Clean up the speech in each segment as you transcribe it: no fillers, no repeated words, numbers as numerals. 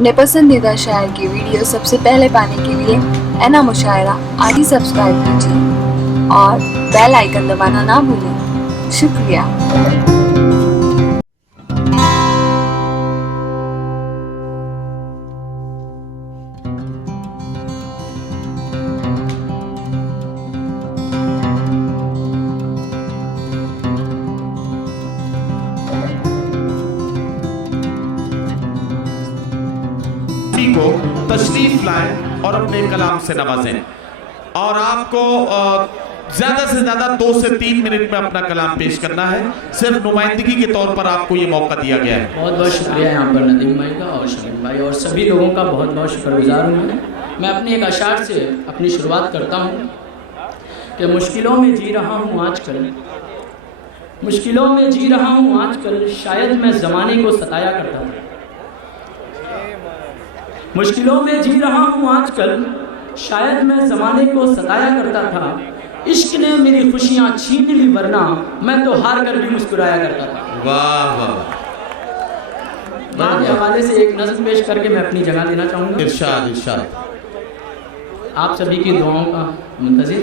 अपने पसंदीदा शायर की वीडियो सबसे पहले पाने के लिए एना मुशायरा आज ही सब्सक्राइब कीजिए और बेल आइकन दबाना ना भूलें। शुक्रिया। को तशरीफ लाएं और अपने कलाम से नवाजें और आपको ज्यादा से ज्यादा 2 से 3 मिनट में अपना कलाम पेश करना है। सिर्फ नुमाइंदगी के तौर पर आपको ये मौका दिया गया है। बहुत बहुत शुक्रिया यहाँ पर नदीम भाई का और शमीम भाई और सभी लोगों का बहुत बहुत शुक्रगुजार हूँ। मैं अपने एक अशार से अपनी शुरुआत करता हूँ कि मुश्किलों में जी रहा हूँ आजकल, मुश्किलों में जी रहा हूँ आजकल, शायद मैं ज़माने को सताया करता था। मुश्किलों में जी रहा हूँ आजकल, शायद मैं ज़माने को सताया करता था। इश्क ने मेरी खुशियाँ छीन ली वरना मैं तो हार कर भी मुस्कुराया करता था। वाह वाह। माँ के हवाले से एक नज़्म पेश करके मैं अपनी जगह देना चाहूँगा। इरशाद इरशाद। आप सभी की दुआओं का मुंतज़िर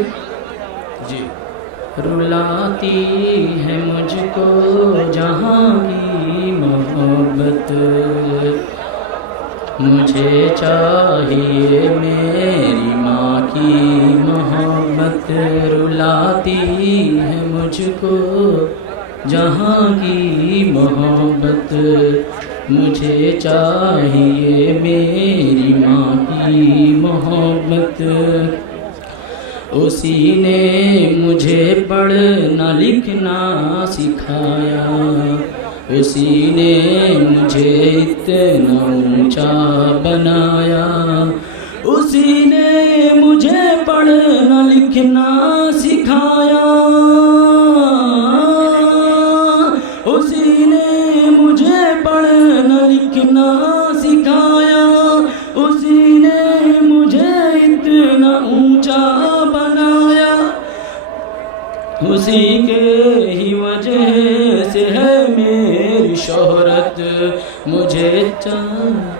जी। रुलाती है मुझको जहाँ की मोहब्बत, मुझे चाहिए मेरी माँ की मोहब्बत। रुलाती है मुझको जहाँ की मोहब्बत, मुझे चाहिए मेरी माँ की मोहब्बत। उसी ने मुझे पढ़ना लिखना सिखाया, उसी ने मुझे इतना ऊंचा बनाया, उसी ने मुझे पढ़ना लिखना सिखाया, उसी ने मुझे पढ़ना लिखना सिखाया, उसी ने मुझे इतना ऊंचा बनाया। उसी के ही वजह से है मेरी शोहरत, मुझे चाहिए